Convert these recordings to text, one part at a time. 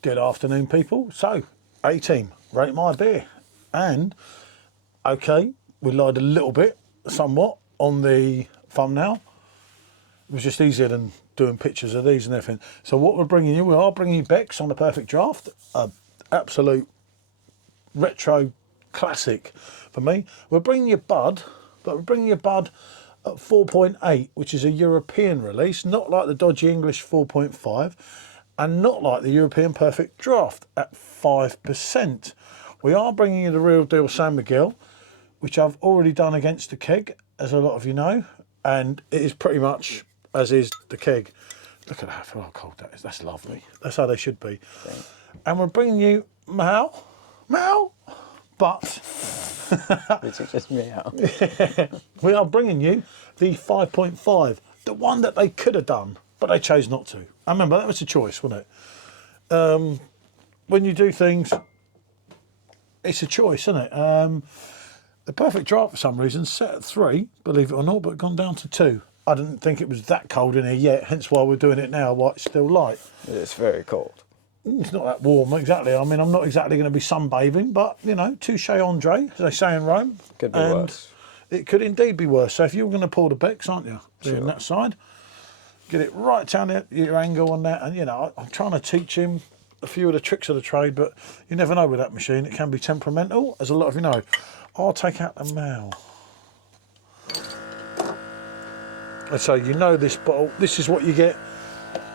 Good afternoon, people. So, A-Team, rate my beer. And, okay, we lied a little bit, somewhat, on the thumbnail. It was just easier than doing pictures of these and everything. So what we're bringing you, we are bringing you Becks on the Perfect Draft. Absolute retro classic for me. We're bringing you Bud, but we're bringing you Bud at 4.8, which is a European release, not like the dodgy English 4.5, and not like the European Perfect Draft at 5%. We are bringing you the real deal San Miguel, which I've already done against the keg, as a lot of you know, and it is pretty much as is the keg. Look at that, feel how cold that is. That's lovely. That's how they should be. Thanks. And we're bringing you Mahou, but Which is just meow. we are bringing you the 5.5, the one that they could have done, but they chose not to. I remember that was a choice, wasn't it? When you do things, it's a choice, isn't it? The Perfect Draft, for some reason, set at 3, believe it or not, but gone down to 2. I didn't think it was that cold in here yet, hence why we're doing it now while it's still light. It's very cold. It's not that warm, exactly. I mean, I'm not exactly going to be sunbathing, but, you know, touche Andre, as they say in Rome. Could be worse. It could indeed be worse. So if you were going to pour the Becks, aren't you? Sure. On that side, get it right down at your angle on that. And, you know, I'm trying to teach him a few of the tricks of the trade, but you never know with that machine. It can be temperamental, as a lot of you know. I'll take out the Mahou. And so you know this bottle, this is what you get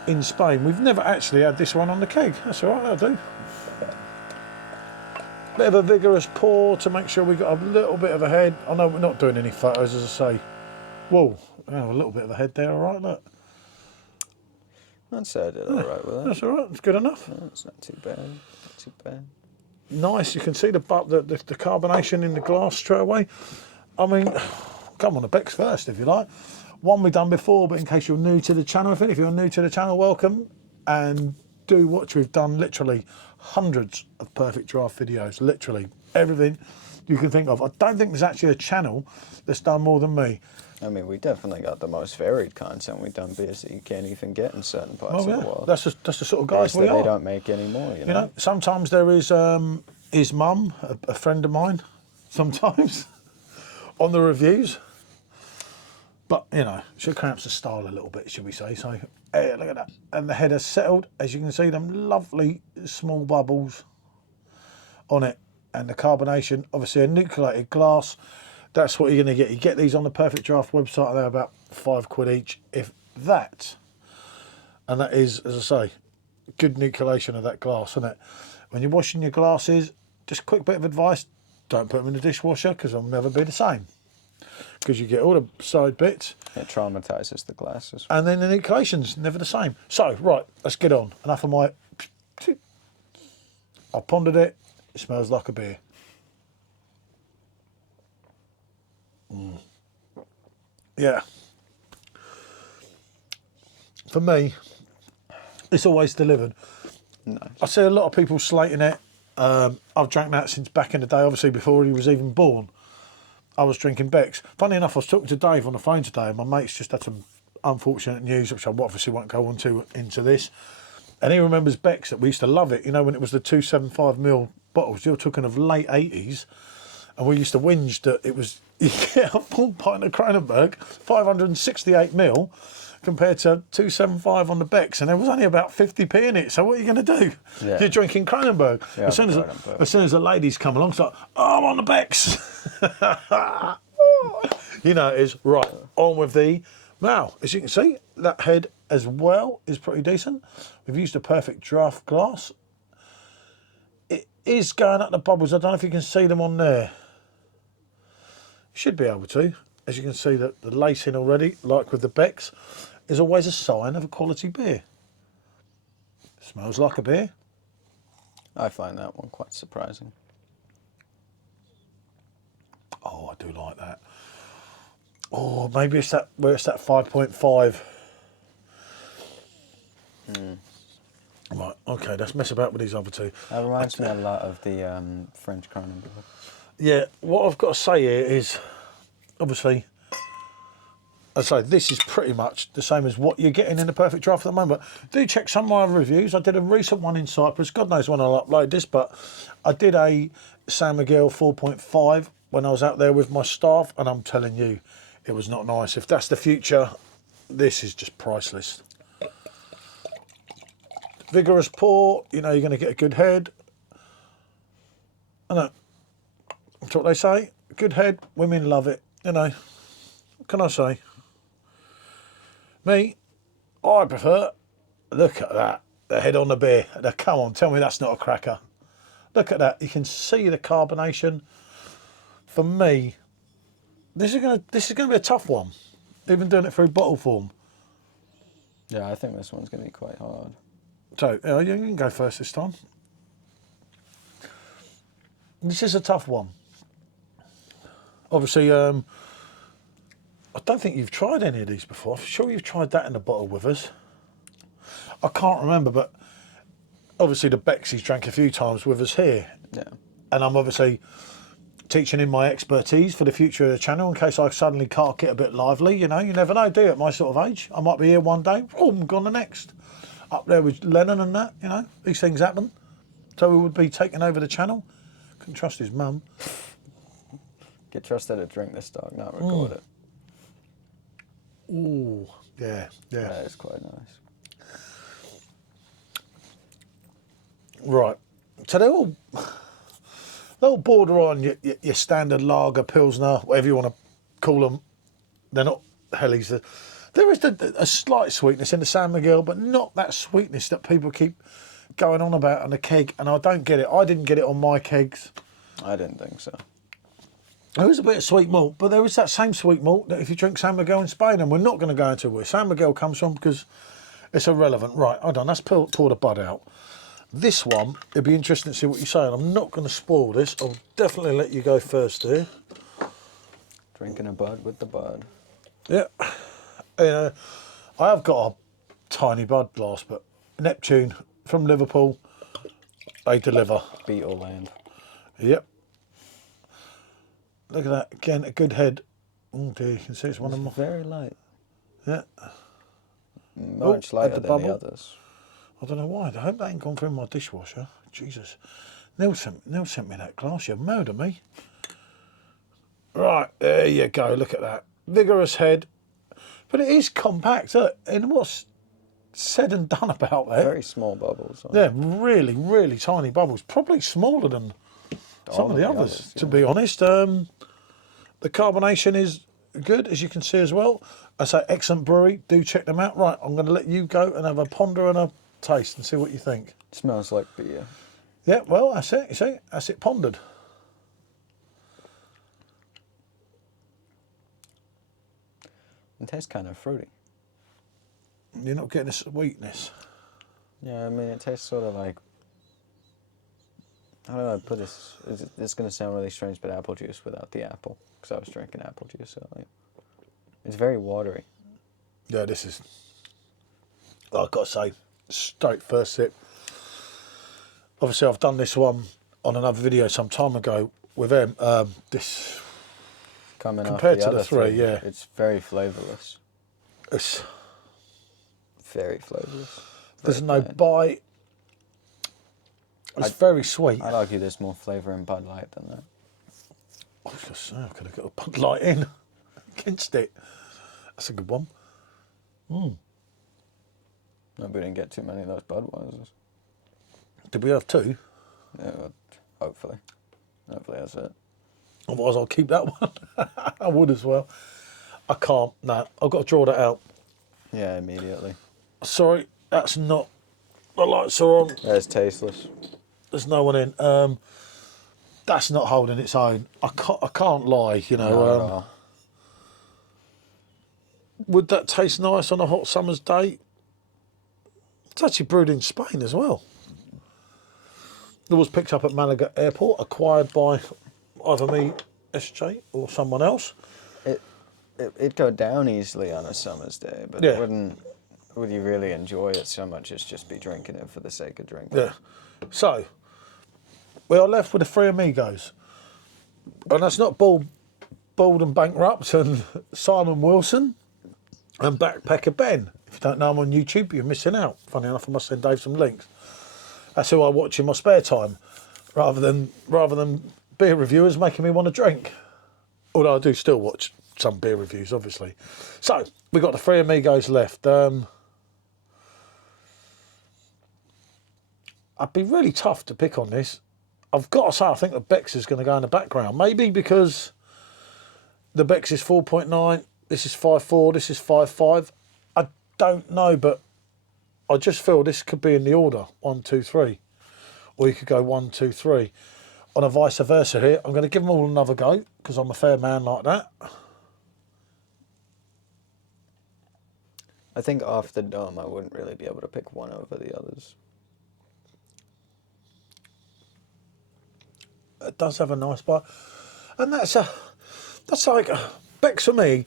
in Spain. We've never actually had this one on the keg. That's all right, that'll do. Bit of a vigorous pour to make sure we got a little bit of a head. I know we're not doing any photos, as I say. Whoa, oh, a little bit of a head there, all right, look. I'd say I did all right with that. That's all right, it's good enough. No, it's not too bad. Not too bad. Nice, you can see the carbonation in the glass straight away. I mean, come on, the Becks first, if you like. One we've done before, but in case you're new to the channel, if you're new to the channel, welcome, and do watch. We've done literally hundreds of Perfect Draft videos, literally everything you can think of. I don't think there's actually a channel that's done more than me. I mean, we definitely got the most varied content. We've done beers that you can't even get in certain parts of the world. That's the sort of guys Beers we that are. they don't make anymore, you know? Sometimes there is his mum, a friend of mine, sometimes, on the reviews. But, you know, she cramps the style a little bit, should we say. So, hey, look at that. And the header's settled. As you can see, them lovely small bubbles on it. And the carbonation, obviously a nucleated glass. That's what you're going to get. You get these on the Perfect Draft website. They're about £5 each, if that. And that is, as I say, good nucleation of that glass, isn't it? When you're washing your glasses, just a quick bit of advice. Don't put them in the dishwasher, because they'll never be the same. Because you get all the side bits. It traumatises the glasses. And then the nucleation's never the same. So, right, let's get on. Enough of my... I pondered it. It smells like a beer. Yeah. For me, it's always delivered. Nice. I see a lot of people slating it. I've drank that since back in the day, obviously before he was even born. I was drinking Becks. Funny enough, I was talking to Dave on the phone today, and my mate's just had some unfortunate news, which I obviously won't go into this. And he remembers Becks, that we used to love it, you know, when it was the 275ml bottles. You're talking of late 80s, and we used to whinge that it was, you get a full pint of Kronenberg, 568ml, compared to 275 on the Becks, and there was only about 50p in it. So what are you going to do? Yeah. You're drinking Kronenberg. Yeah, as soon as the ladies come along, it's like, oh, I'm on the Becks. You know, it is right on with the Mahou. As you can see, that head as well is pretty decent. We've used a Perfect Draft glass. It is going up the bubbles. I don't know if you can see them on there. Should be able to. As you can see, the lacing already, like with the Becks, is always a sign of a quality beer. Smells like a beer. I find that one quite surprising. Oh, I do like that. Oh, maybe it's that where it's that 5.5. Right, okay, let's mess about with these other two. That reminds me a lot of the French Kronenberg. Yeah, what I've got to say here is, obviously, I say this is pretty much the same as what you're getting in the Perfect Draft at the moment. Do check some of my other reviews. I did a recent one in Cyprus. God knows when I'll upload this, but I did a San Miguel 4.5 when I was out there with my staff, and I'm telling you, it was not nice. If that's the future, this is just priceless. Vigorous pour, you know you're going to get a good head. I know. That's what they say. Good head, women love it. You know, what can I say? Me, I prefer, look at that, the head on the beer. Now, come on, tell me that's not a cracker. Look at that, you can see the carbonation. For me, this is gonna be a tough one, even doing it through bottle form. Yeah, I think this one's going to be quite hard. So, you can go first this time. This is a tough one. Obviously, I don't think you've tried any of these before. I'm sure you've tried that in a bottle with us. I can't remember, but obviously the Becks he's drank a few times with us here. Yeah. And I'm obviously teaching him my expertise for the future of the channel in case I suddenly can't get a bit lively. You know, you never know, do you, at my sort of age? I might be here one day, boom, gone the next. Up there with Lennon and that, you know, these things happen. So we would be taking over the channel. Couldn't trust his mum. Get trusted to drink this, dog, not record it. Ooh, yeah. That is quite nice. Right. So they're all borderline your standard lager, pilsner, whatever you want to call them. They're not hellies. There is a slight sweetness in the San Miguel, but not that sweetness that people keep going on about on the keg, and I don't get it. I didn't get it on my kegs. I didn't think so. There is a bit of sweet malt, but there is that same sweet malt that if you drink San Miguel in Spain, and we're not going to go into where San Miguel comes from because it's irrelevant. Right, hold on, let's pour the bud out. This one, it'd be interesting to see what you say, and I'm not going to spoil this. I'll definitely let you go first here. Drinking a bud with the bud. Yeah. I have got a tiny bud glass, but Neptune from Liverpool, they deliver. Beetle land. Yep. Look at that. Again, a good head. Oh dear, you can see it's one of my... Very light. Yeah. Much lighter than the others. I don't know why. I hope that ain't gone through my dishwasher. Jesus. Neil sent me that glass. You murder me. Right, there you go. Look at that. Vigorous head. But it is compact. And what's said and done about that? Very small bubbles. Yeah, really, really tiny bubbles. Probably smaller than some of the others, to be honest. The carbonation is good, as you can see as well. I say excellent brewery. Do check them out. Right, I'm going to let you go and have a ponder and a taste and see what you think. It smells like beer. Yeah, well, that's it. You see, that's it pondered. It tastes kind of fruity. You're not getting the sweetness. Yeah, I mean, it tastes sort of like... How do I put this? It's going to sound really strange, but apple juice without the apple. Because I was drinking apple juice earlier. It's very watery. Yeah, this is... I've got to say, straight first sip. Obviously, I've done this one on another video some time ago with them. This... Coming compared off the to the other three, yeah. It's very flavourless. It's... Very flavourless. There's no bite. It's very sweet. I'd argue there's more flavour in Bud Light than that. I was going to say, I could have got a Bud Light in against it. That's a good one. No, we didn't get too many of those Budweisers. Did we have two? Yeah, hopefully. Hopefully that's it. Otherwise, I'll keep that one. I would as well. I can't. No, I've got to draw that out. Yeah, immediately. Sorry, that's not... The lights are on. That's tasteless. There's no one in. That's not holding its own. I can't lie, you know. Not at all. Would that taste nice on a hot summer's day? It's actually brewed in Spain as well. It was picked up at Malaga Airport, acquired by either me, SJ, or someone else. It'd go down easily on a summer's day, but Yeah. it wouldn't... Would you really enjoy it so much as just be drinking it for the sake of drinking? Yeah. So, we are left with the three amigos. And that's not Bald and Bankrupt and Simon Wilson. and Backpacker Ben. If you don't know him on YouTube, you're missing out. Funny enough, I must send Dave some links. That's who I watch in my spare time, rather than beer reviewers making me want to drink. Although I do still watch some beer reviews, obviously. So we got the three amigos left. I'd be really tough to pick on this. I've got to say, I think the Becks is going to go in the background. Maybe because the Becks is 4.9, this is 5.4, this is 5.5. I don't know, but I just feel this could be in the order 1, 2, 3, or you could go 1, 2, 3. On a vice versa here, I'm going to give them all another go because I'm a fair man like that. I think off the dome, I wouldn't really be able to pick one over the others. It does have a nice bite, and that's like Beck's for me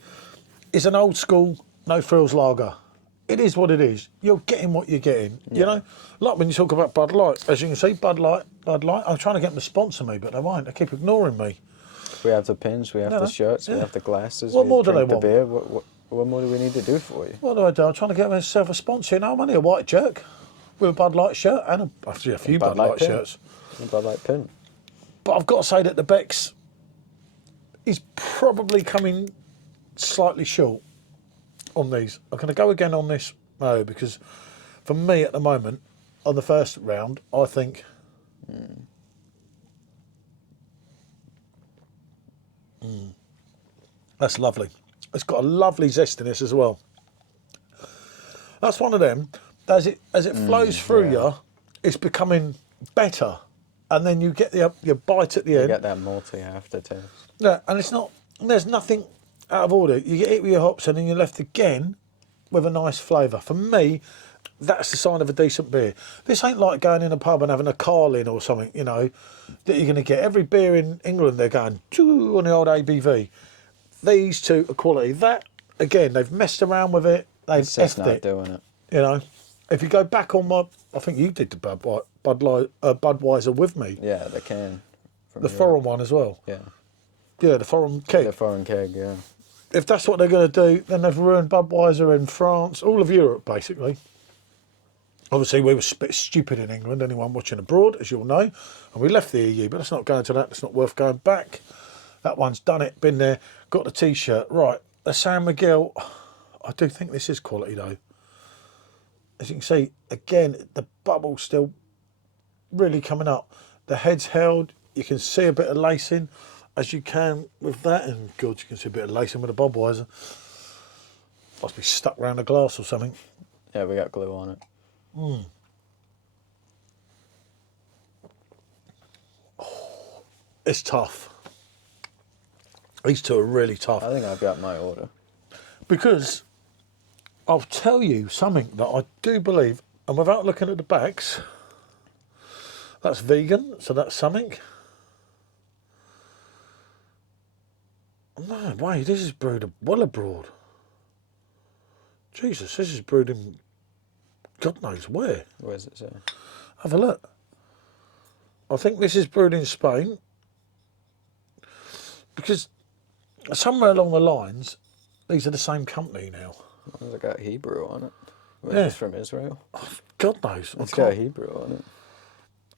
is an old school no frills lager. It is what it is. You're getting what you're getting. Yeah. You know, like when you talk about Bud Light, as you can see, Bud Light. I'm trying to get them to sponsor me, but they won't. They keep ignoring me. We have the pins, we have the shirts, we have the glasses. What more do they want? want? The beer. What more do we need to do for you? What do I do? I'm trying to get myself a sponsor. You know, I'm only a white jerk with a Bud Light shirt and actually a few Bud Light shirts. A Bud Light pin. But I've got to say that the Becks is probably coming slightly short on these. I'm going to go again on this, no, because for me at the moment, on the first round, I think that's lovely. It's got a lovely zest in this as well. That's one of them. As it flows through you, it's becoming better. And then you get your bite at the end. You get that malty aftertaste. Yeah, and there's nothing out of order. You get it with your hops and then you're left again with a nice flavour. For me, that's the sign of a decent beer. This ain't like going in a pub and having a Carlin or something, you know, that you're going to get. Every beer in England, they're going on the old ABV. These two are quality. That, again, they've messed around with it. They've effed not it. Doing it. You know, if you go back on I think you did the Budweiser with me. Yeah, the can. The foreign one as well. Yeah. Yeah, the foreign keg. The foreign keg, yeah. If that's what they're going to do, then they've ruined Budweiser in France, all of Europe, basically. Obviously, we were a bit stupid in England, anyone watching abroad, as you'll know, and we left the EU, but let's not go into that. It's not worth going back. That one's done it, been there, got the T-shirt. Right, the San Miguel, I do think this is quality, though. As you can see, again, the bubble's still really coming up. The head's held. You can see a bit of lacing, as you can with that. And God, you can see a bit of lacing with a Budweiser. Must be stuck around the glass or something. Yeah, we got glue on it. Oh, it's tough. These two are really tough. I think I've got my order. Because I'll tell you something that I do believe, and without looking at the backs, that's vegan, so that's something. No, wait, this is brewed well abroad. Jesus, this is brewed in God knows where. Where does it say? Have a look. I think this is brewed in Spain. Because somewhere along the lines, these are the same company now. Well, it's got Hebrew on it. Yeah. It's from Israel. God knows. It's got Hebrew on it.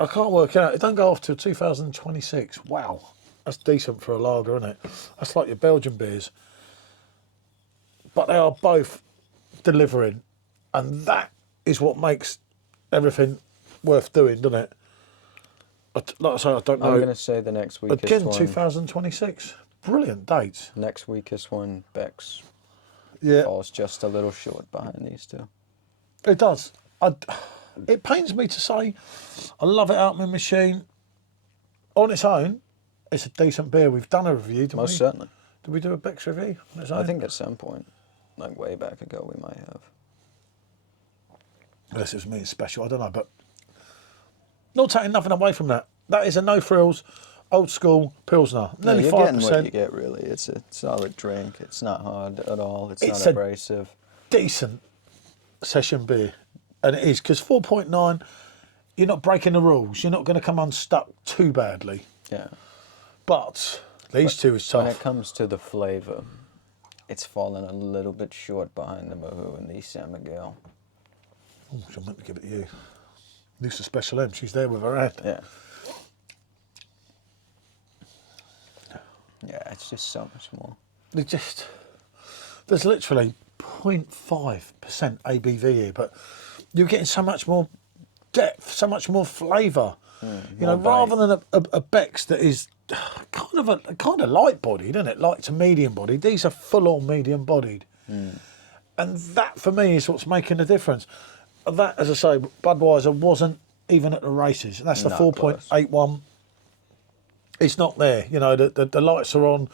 I can't work it out. It don't go off till 2026. Wow. That's decent for a lager, isn't it? That's like your Belgian beers. But they are both delivering. And that is what makes everything worth doing, doesn't it? Like I say, I don't know. I'm going to say the next weakest Again, one. 2026. Brilliant dates. Next weakest one, Becks. Yeah. Falls just a little short behind these two. It does. It pains me to say, I love it out of my machine. On its own, it's a decent beer. We've done a review, didn't we? Most certainly. Did we do a Beck's review on its own? I think at some point, like way back ago, we might have. Unless it was me, it's special, I don't know, but not taking nothing away from that. That is a no frills, old school Pilsner. Nearly you're 5%. getting what you get, really. It's a solid drink. It's not hard at all. It's not a abrasive. Decent session beer. And it is, because 4.9, you're not breaking the rules. You're not going to come unstuck too badly. Yeah. But these two is tough. When it comes to the flavour, it's fallen a little bit short behind the Mahou and the San Miguel. Oh, I meant to give it to you. Lisa Special M, she's there with her hand. Yeah. Yeah, it's just so much more. There's literally 0.5% ABV here, but you're getting so much more depth, so much more flavour. You know, rather than a Becks that is kind of light bodied, isn't it? Light to medium bodied. These are full on medium bodied. And that for me is what's making the difference. And that, as I say, Budweiser wasn't even at the races. And that's the 4.81. It's not there. You know, the lights are on.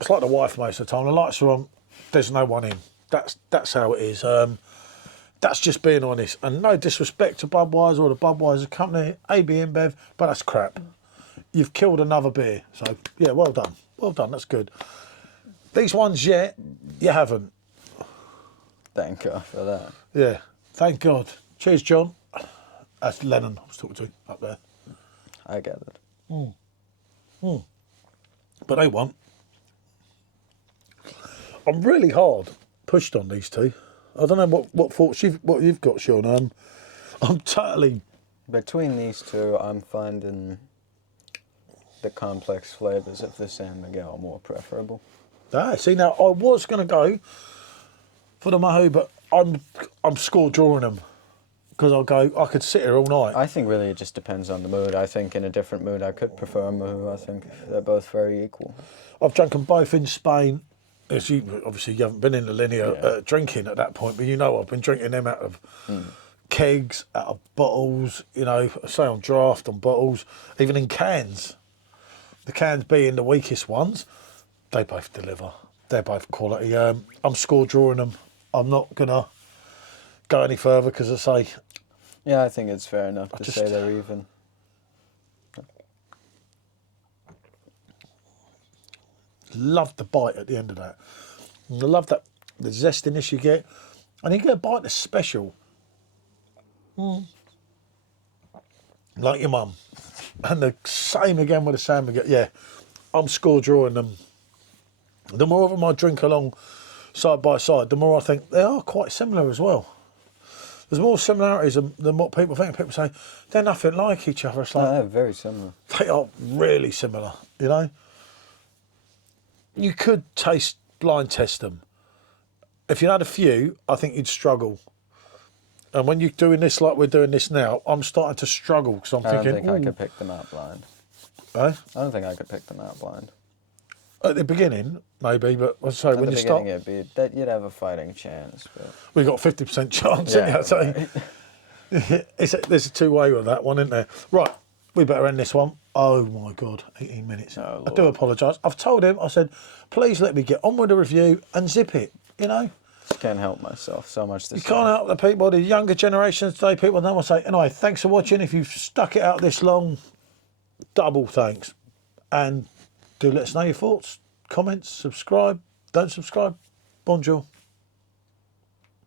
It's like the wife most of the time. The lights are on. There's no one in. That's how it is. That's just being honest. And no disrespect to Budweiser or the Budweiser company, AB InBev, but that's crap. You've killed another beer. So, yeah, well done. Well done, that's good. These ones yet, you haven't. Thank God for that. Yeah, thank God. Cheers, John. That's Lennon I was talking to up there. I get it. But they won't. I'm really hard pushed on these two. I don't know what thoughts you've got, Sean. I'm totally... Between these two, I'm finding the complex flavours of the San Miguel more preferable. See, now, I was going to go for the Mahou, but I'm score drawing them. Because I could sit here all night. I think really it just depends on the mood. I think in a different mood I could prefer a Mahou. I think they're both very equal. I've drunk them both in Spain. Obviously, you haven't been in the linear drinking at that point, but you know I've been drinking them out of kegs, out of bottles, you know, say on draft, on bottles, even in cans. The cans being the weakest ones, they both deliver. They're both quality. I'm score drawing them. I'm not going to go any further because I say... Yeah, I think it's fair enough to say they're even. Love the bite at the end of that. And I love that the zestiness you get. And you get a bite that's special. Like your mum. And the same again with the San Miguel. Yeah, I'm score drawing them. The more of them I drink along side by side, the more I think they are quite similar as well. There's more similarities than what people think. People say they're nothing like each other. It's like, No, they're very similar. they are really similar, you know. You could blind test them. If you had a few, I think you'd struggle. And when you're doing this like we're doing this now, I'm starting to struggle because I'm thinking... I don't think I could pick them out blind. Eh? I don't think I could pick them out blind. At the beginning, maybe, but I say when you start... You'd have a fighting chance. But... We've got 50% chance, Yeah, right. There's a two-way with that one, isn't there? Right, we better end this one. Oh, my God, 18 minutes. Oh, I do apologise. I've told him, I said, please let me get on with the review and zip it, you know? Just can't help myself. So much to say. You can't help the people, the younger generations today, people don't want to say, anyway, thanks for watching. If you've stuck it out this long, double thanks. And do let us know your thoughts, comments, subscribe, don't subscribe. Bonjour.